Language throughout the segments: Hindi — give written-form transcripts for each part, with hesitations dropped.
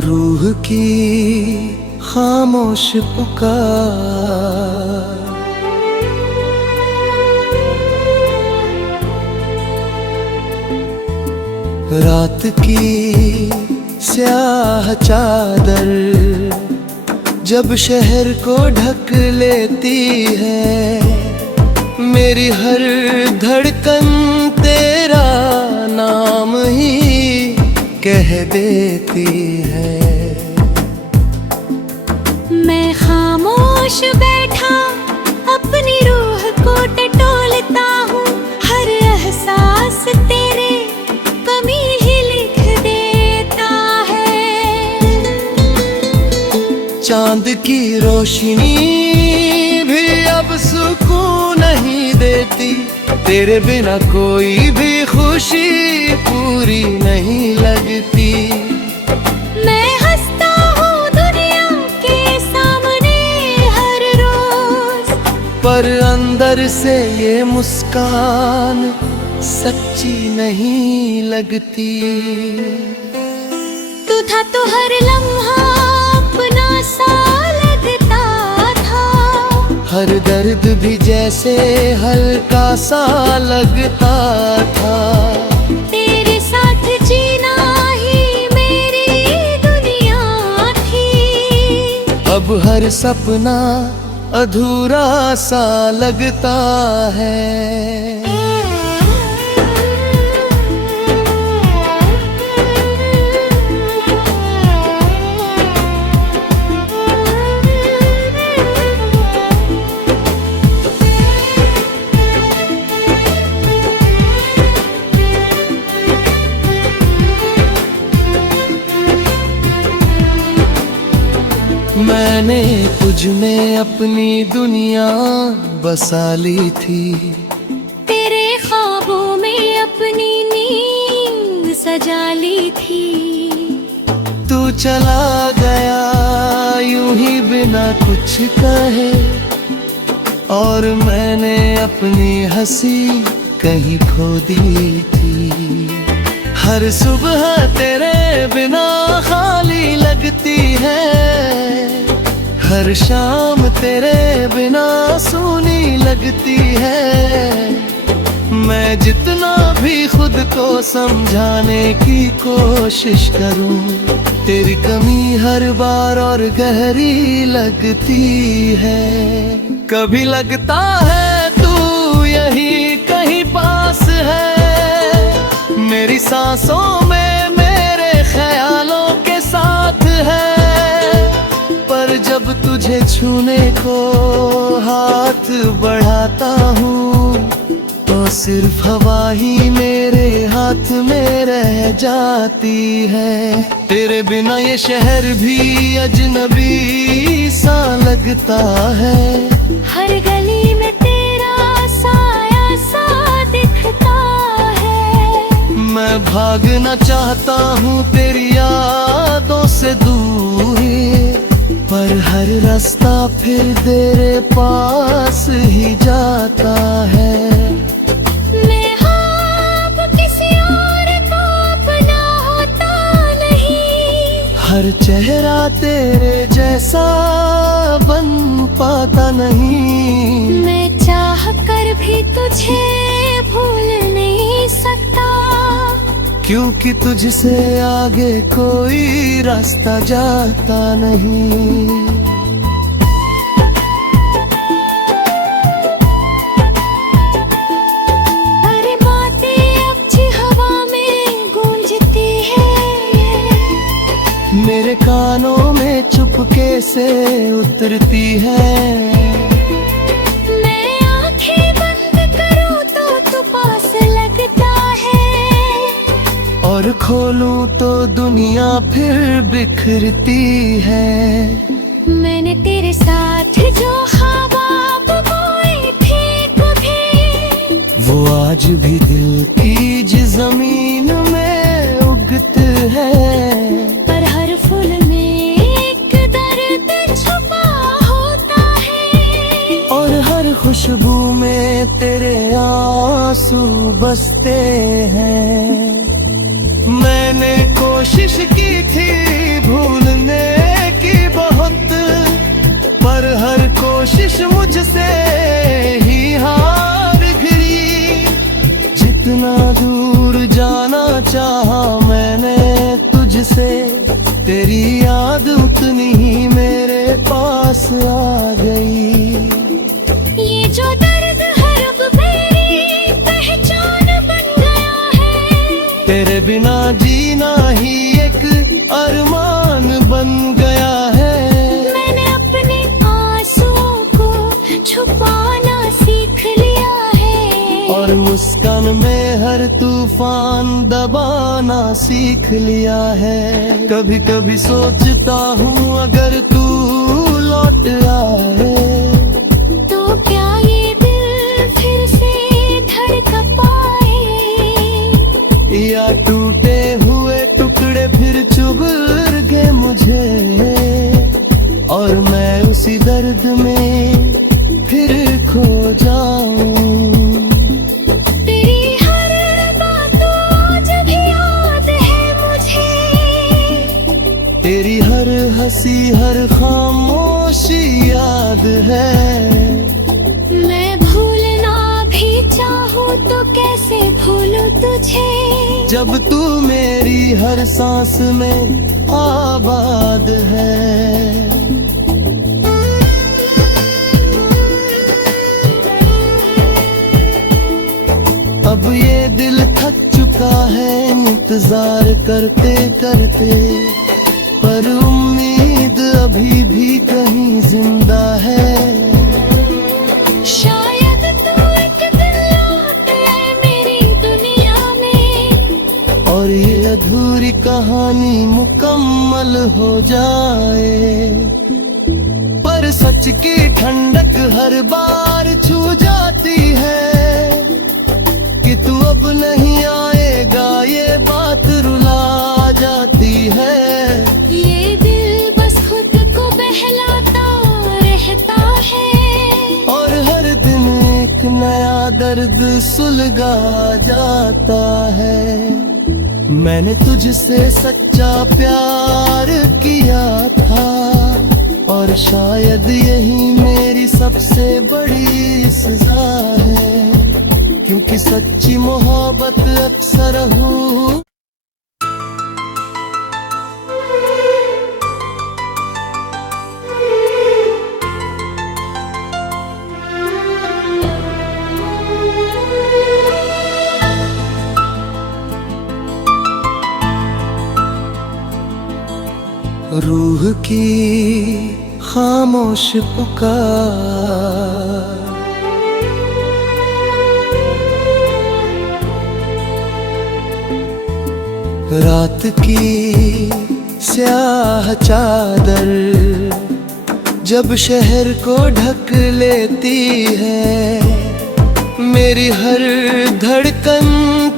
रूह की खामोश पुकार, रात की स्याह चादर जब शहर को ढक लेती है, मेरी हर धड़कन तेरा नाम ही कह देती है। मैं खामोश बैठा अपनी रूह को टटोलता हूँ, हर एहसास तेरे कमी ही लिख देता है। चांद की रोशनी भी अब सुकून नहीं देती, तेरे बिना कोई भी खुशी पूरी नहीं लगती। मैं हंसता हूँ दुनिया के सामने हर रोज, पर अंदर से ये मुस्कान सच्ची नहीं लगती। तू था तो हर लम्हा अपना सा लगता था, हर दर्द भी जैसे हल्का सा लगता था। तेरे साथ जीना ही मेरी दुनिया थी, अब हर सपना अधूरा सा लगता है। मैंने तुझ में अपनी दुनिया बसा ली थी, तेरे ख्वाबों में अपनी नींद सजा ली थी। तू चला गया यूं ही बिना कुछ कहे, और मैंने अपनी हंसी कहीं खो दी थी। हर सुबह तेरे बिना खाली लगती है, हर शाम तेरे बिना सूनी लगती है। मैं जितना भी खुद को समझाने की कोशिश करूं, तेरी कमी हर बार और गहरी लगती है। कभी लगता है तू यहीं कहीं पास है, मेरी सांसों में मेरे ख्यालों के साथ है। पर जब तुझे छूने को हाथ बढ़ाता हूँ, तो सिर्फ हवा ही मेरे हाथ में रह जाती है। तेरे बिना ये शहर भी अजनबी सा लगता है, हर गली में तेरा साया सा दिखता है। मैं भागना चाहता हूँ तेरी यादों से दूरी, पर हर रास्ता फिर तेरे पास ही जाता है। मैं अब किसी और का अपना होता नहीं, हर चेहरा तेरे जैसा बन पाता नहीं। मैं चाह कर भी तुझे भूल नहीं सकता, क्योंकि तुझसे आगे कोई रास्ता जाता नहीं। अरे बातें अच्छी हवा में गूंजती है, मेरे कानों में चुपके से उतरती है। मैं आंखें बंद करूं तो तू पास लगता है, और खोलूं तो दुनिया फिर बिखरती है। मैंने तेरे साथ जो ख्वाब बोए थे कभी, वो आज भी दिल की जमीन में उगत है। पर हर फूल में एक दर्द छुपा होता है, और हर खुशबू में तेरे आंसू बसते हैं। मैंने कोशिश की थी भूल मुझसे ही हार घिरी। जितना दूर जाना चाहा मैंने तुझसे, तेरी याद उतनी ही मेरे पास आ गई। ये जो दर्द है अब मेरी पहचान बन गया है। तेरे बिना जीना ही एक अरमान बन गया है। मैंने अपने आंसुओं को छुपाना सीख लिया है, और मुस्कान में हर तूफान दबाना सीख लिया है। कभी कभी सोचता हूँ अगर तू लौट आए, तो क्या ये दिल फिर से धड़क पाए। या टूटे हुए टुकड़े फिर चुभर गए मुझे, और मैं उसी दर्द में फिर खो जाऊं। तेरी हर बात आज भी याद है मुझे, तेरी हर हंसी हर खामोशी याद है। मैं भूलना भी चाहूँ तो कैसे भूलूं तुझे। जब तू मेरी हर सांस में आबाद है। अब ये दिल थक चुका है इंतजार करते करते, पर उम्मीद अभी भी कहीं जिंदा है। शायद तू एक दिन लौट आए मेरी दुनिया में, और ये अधूरी कहानी मुकम्मल हो जाए। पर सच की ठंडक हर बार छू जाती है, कि तू अब नहीं आएगा ये बात रुला जाती है। ये दिल बस खुद को बहलाता रहता है, और हर दिन एक नया दर्द सुलगा जाता है। मैंने तुझसे सच्चा प्यार किया था, और शायद यही मेरी सबसे बड़ी सजा है, क्योंकि सच्ची मोहब्बत अक्सर हूँ। रूह की खामोश पुकार, रात की स्याह चादर जब शहर को ढक लेती है, मेरी हर धड़कन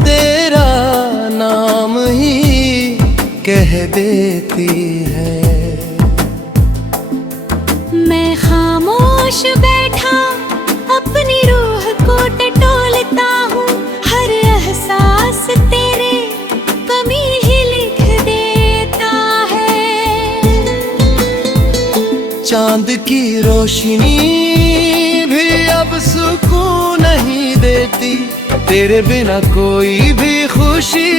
तेरा नाम ही कह देती है। मैं खामोश बैठा अपनी रूह को टटोलता हूँ, हर एहसास तेरे कमी ही लिख देता है। चांद की रोशनी भी अब सुकून नहीं देती, तेरे बिना कोई भी खुशी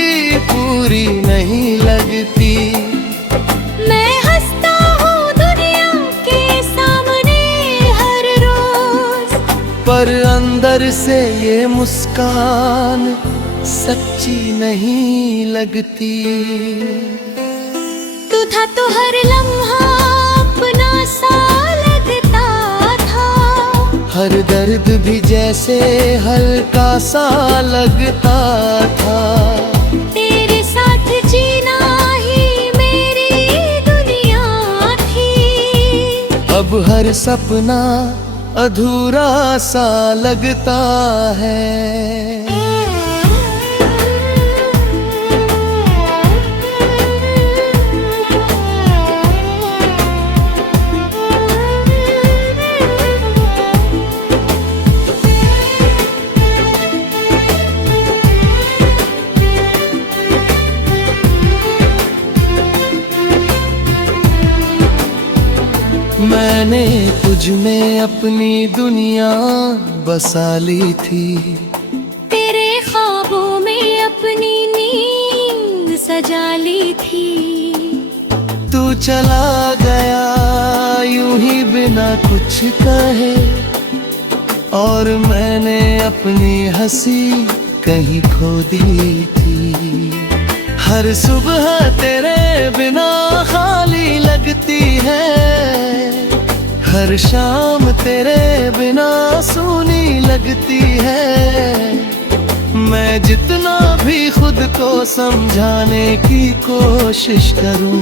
पूरी नहीं लगती। मैं हंसता हूँ दुनिया के सामने हर रोज, पर अंदर से ये मुस्कान सच्ची नहीं लगती। तू था तो हर लम्हा अपना सा लगता था, हर दर्द भी जैसे हल्का सा लगता था। तेरे साथ जीना ही मेरी दुनिया थी, अब हर सपना अधूरा सा लगता है। मैंने तुझ में अपनी दुनिया बसा ली थी, तेरे ख्वाबों में अपनी नींद सजा ली थी। तू चला गया यूं ही बिना कुछ कहे, और मैंने अपनी हंसी कहीं खो दी थी। हर सुबह तेरे बिना खाली लगती है, हर शाम तेरे बिना सूनी लगती है। मैं जितना भी खुद को समझाने की कोशिश करूं,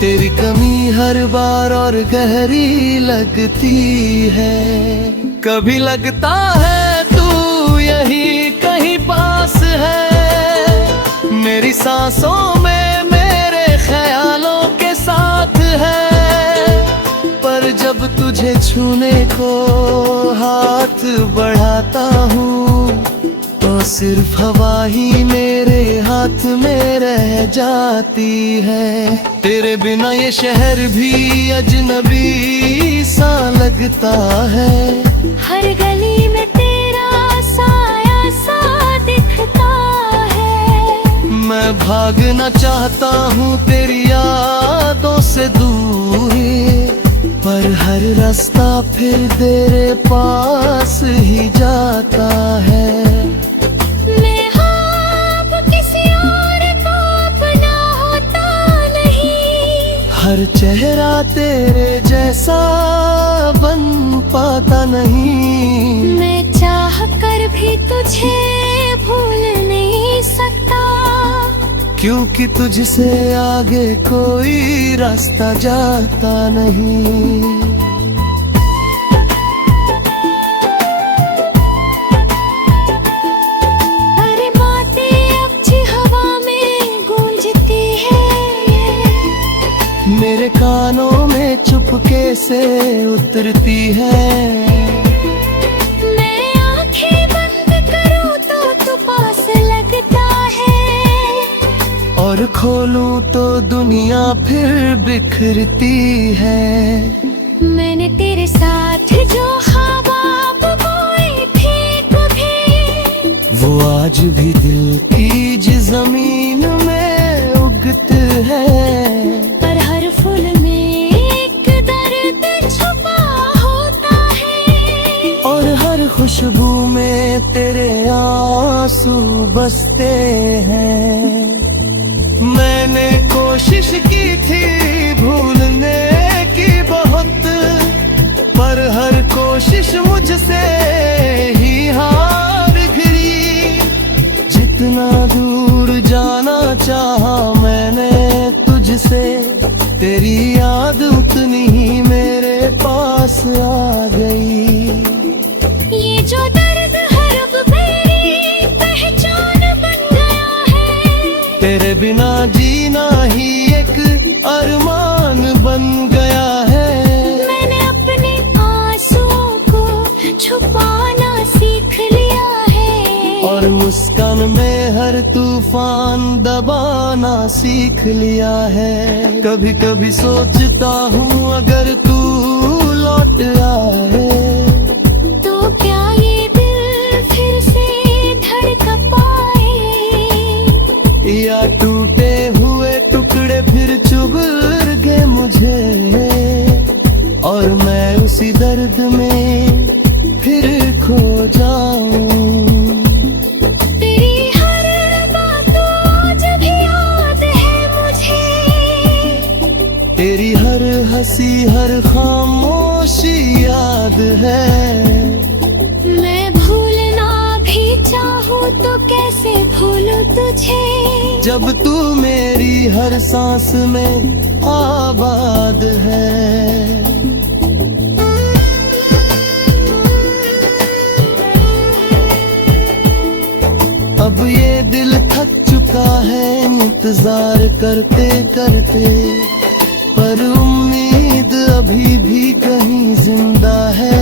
तेरी कमी हर बार और गहरी लगती है। कभी लगता है तू यहीं कहीं पास है, मेरी सांसों में मेरे ख्यालों के साथ है। पर जब तुझे छूने को हाथ बढ़ाता हूँ, तो सिर्फ हवा ही मेरे हाथ में रह जाती है। तेरे बिना ये शहर भी अजनबी सा लगता है, हर गली में तेरा साया सा दिखता है। मैं भागना चाहता हूँ तेरी यादों से दूरी, पर हर रास्ता फिर तेरे पास ही जाता है। मैं ख्वाब किसी और का अपना होता नहीं, हर चेहरा तेरे जैसा बन पाता नहीं। मैं चाह कर भी तुझे भूल नहीं सकता, क्योंकि तुझसे आगे कोई रास्ता जाता नहीं। अरे बातें अच्छी हवा में गूंजती है, मेरे कानों में चुपके से उतरती है। मैं आंखें बंद करूं तो तू पास लगता है, और खोलूं तो दुनिया फिर बिखरती है। मैंने तेरे साथ जो ख्वाब बोए थे कभी, वो आज भी दिल की जमीन में उगते हैं। पर हर फूल में एक दर्द छुपा होता है, और हर खुशबू में तेरे आंसू बसते हैं। मैंने कोशिश की थी भूलने की बहुत, पर हर कोशिश मुझसे ही हार गिरी। जितना दूर जाना चाहा मैंने तुझसे, तेरी याद उतनी ही मेरे पास आ गई। ये जो दर्द हर अब मेरी पहचान बन गया है, तेरे बिना जीना ही एक अरमान बन गया है। मैंने अपने आंसुओं को छुपाना सीख लिया है, और मुस्कान में हर तूफान दबाना सीख लिया है। कभी कभी सोचता हूँ अगर तू लौट आए, तो क्या ये दिल फिर से धड़क पाए, या टूटे हुए टुकड़े फिर चुभर गए मुझे, और मैं उसी दर्द में फिर खो जाऊं। तेरी हर बात आज भी याद है मुझे, तेरी हर हंसी हर खामोशी याद है। मैं भूलना भी चाहूँ तो कैसे भूलूं तुझे, जब तू मेरी हर सांस में आबाद है। अब ये दिल थक चुका है इंतजार करते करते, पर उम्मीद अभी भी कहीं जिंदा है।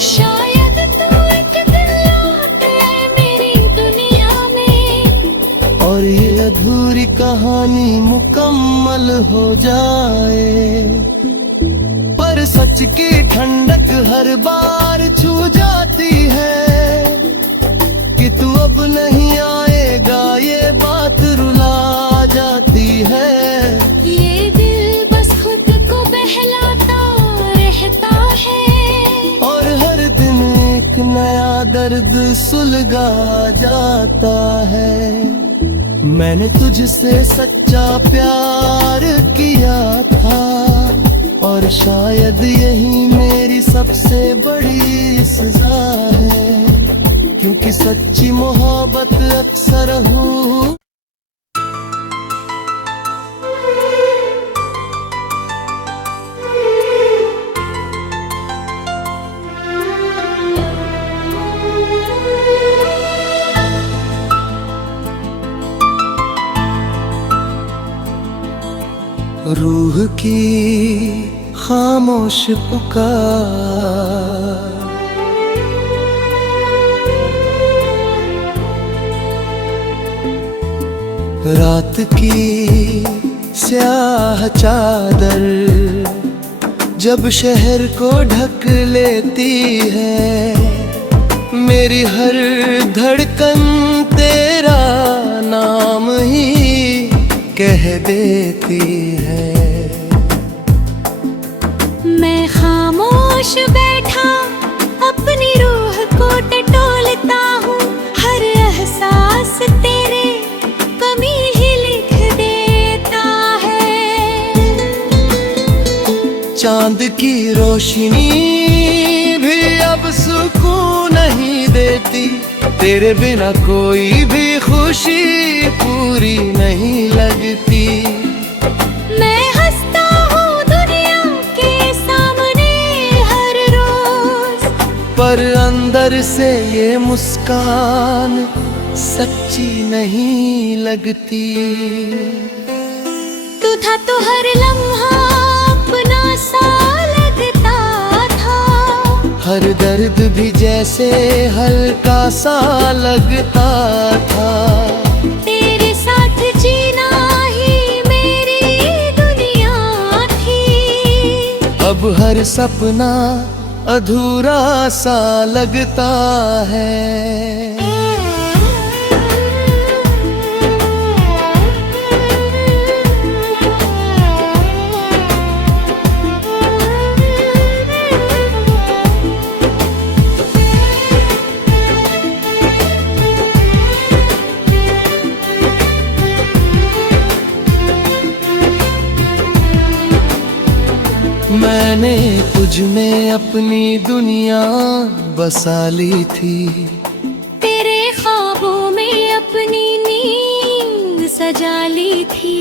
शायद तू एक दिन लौट आए मेरी दुनिया में, और ये अधूरी कहानी मुकम्मल हो जाए। सच की ठंडक हर बार छू जाती है कि तू अब नहीं आएगा, ये बात रुला जाती है। ये दिल बस खुद को बहलाता रहता है और हर दिन एक नया दर्द सुलगा जाता है। मैंने तुझसे सच्चा प्यार किया था और शायद यही मेरी सबसे बड़ी सजा है, क्योंकि सच्ची मोहब्बत अक्सर हूँ। रूह की खामोश पुकार, रात की स्याह चादर जब शहर को ढक लेती है, मेरी हर धड़कन तेरा नाम ही कह देती है। मैं खामोश बैठा अपनी रूह को टटोलता हूँ, हर एहसास तेरे कमी ही लिख देता है। चांद की रोशनी भी अब सुकून नहीं देती, तेरे बिना कोई भी खुशी पूरी नहीं लगती। मैं हंसता हूँ दुनिया के सामने हर रोज, पर अंदर से ये मुस्कान सच्ची नहीं लगती। तू था तो हर लम्हा अपना सा लगता था, हर दर्द भी जैसे हल्का सा लगता था। तेरे साथ जीना ही मेरी दुनिया थी, अब हर सपना अधूरा सा लगता है। मैंने तुझ में अपनी दुनिया बसा ली थी, तेरे ख्वाबों में अपनी नींद सजा ली थी।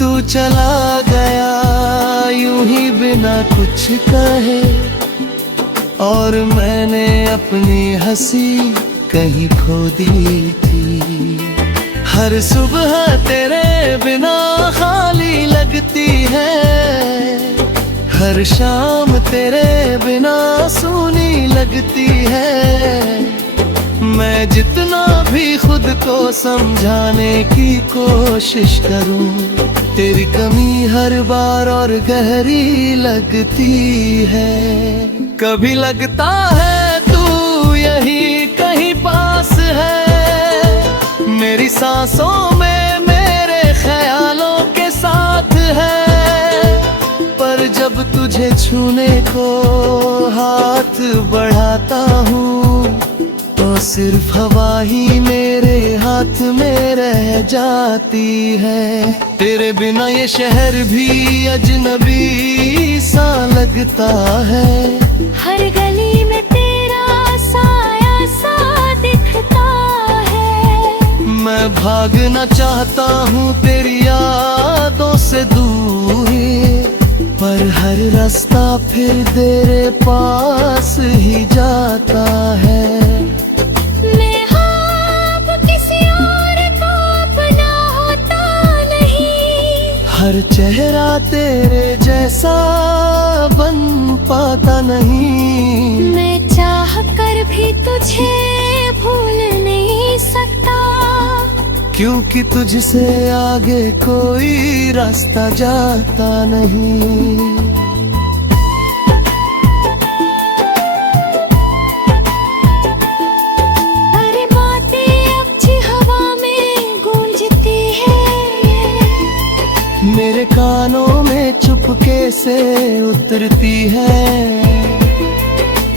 तू चला गया यूं ही बिना कुछ कहे, और मैंने अपनी हंसी कहीं खो दी थी। हर सुबह तेरे बिना खाली लगती है, हर शाम तेरे बिना सूनी लगती है। मैं जितना भी खुद को समझाने की कोशिश करूं, तेरी कमी हर बार और गहरी लगती है। कभी लगता है तू यही कहीं पास है, मेरी सांसों में मेरे ख्यालों के साथ है, पर जब तुझे छूने को हाथ बढ़ाता हूँ, तो सिर्फ हवा ही मेरे हाथ में रह जाती है। तेरे बिना ये शहर भी अजनबी सा लगता है, हर गली में तेरा साया सा दिखता है। मैं भागना चाहता हूँ तेरी यादों से दूर, पर हर रास्ता फिर तेरे पास ही जाता है। मैं ख्वाब किसी और को अपना होता नहीं, हर चेहरा तेरे जैसा बन पाता नहीं। मैं चाह कर भी तुझे भूल नहीं सकता, क्योंकि तुझसे आगे कोई रास्ता जाता नहीं। चुपके से उतरती है।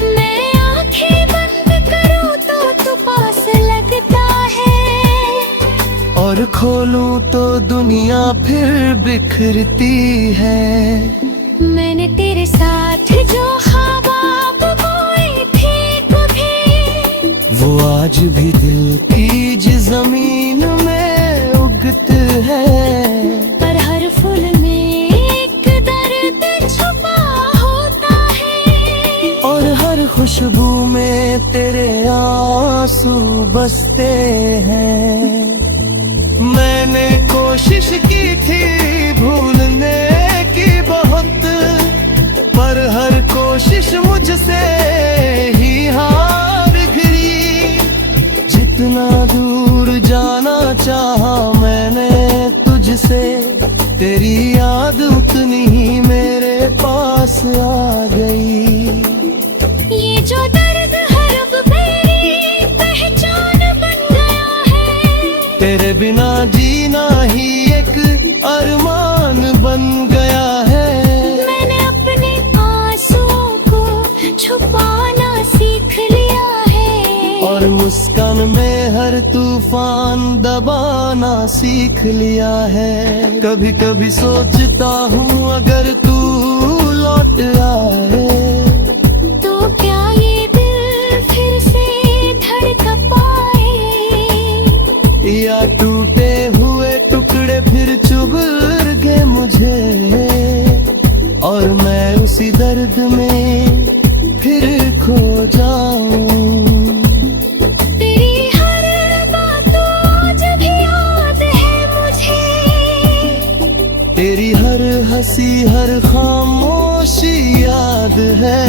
मैं आंखें बंद करूं तो तू पास लगता है, और खोलूं तो दुनिया फिर बिखरती है। मैंने तेरे साथ जो ख्वाब बोए थे कभी, वो आज भी दिल की जमीन में उगत है। पर हर फूल में एक दर्द छुपा होता है, और हर खुशबू में तेरे आंसू बसते हैं। मैंने कोशिश की थी भूलने की बहुत, पर हर कोशिश मुझसे ही हार गिरी। जितना दूर जाना चाहा मैंने तुझसे, तेरी याद उतनी ही मेरे पास आ गई। ये जो दर्द हर अब मेरी पहचान बन गया है, तेरे बिना जीना ही एक अरमान बन गया है। मैंने अपने आंसुओं को छुपाना सीख लिया है, और मुस्कान में हर तूफान दबाना सीख लिया है। कभी कभी सोचता हूँ अगर तू लौट आए, तो क्या ये दिल फिर से धड़क पाए, या टूटे हुए टुकड़े फिर चुभर गए मुझे, और मैं उसी दर्द में फिर खो जाऊं। तेरी हर बात आज भी याद है मुझे, तेरी हर हंसी हर खामोशी याद है।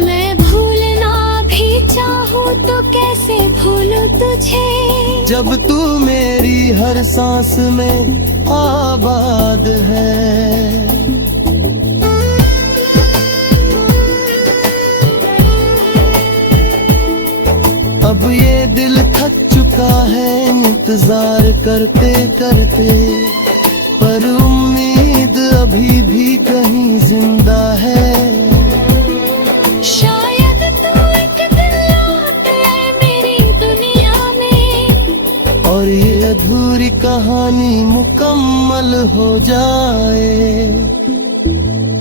मैं भूलना भी चाहूँ तो कैसे भूलूं तुझे, जब तू मेरी हर सांस में आबाद है। अब ये दिल थक चुका है इंतजार करते करते, पर उम्मीद अभी भी कहीं जिंदा है। शायद तू एक दिन लौट आए मेरी दुनिया में, और ये अधूरी कहानी मुकम्मल हो जाए।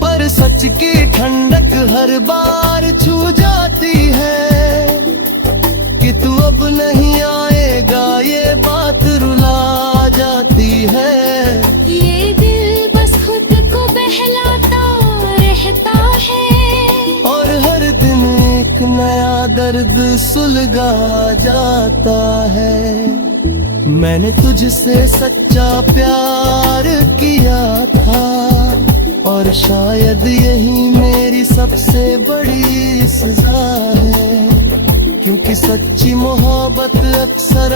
पर सच की ठंडक हर बार छू जाती है, कि तू अब नहीं आएगा ये बात रुला जाती है। ये दिल बस खुद को बहलाता रहता है, और हर दिन एक नया दर्द सुलगा जाता है। मैंने तुझसे सच्चा प्यार किया था, और शायद यही मेरी सबसे बड़ी सजा है, क्योंकि सच्ची मोहब्बत अक्सर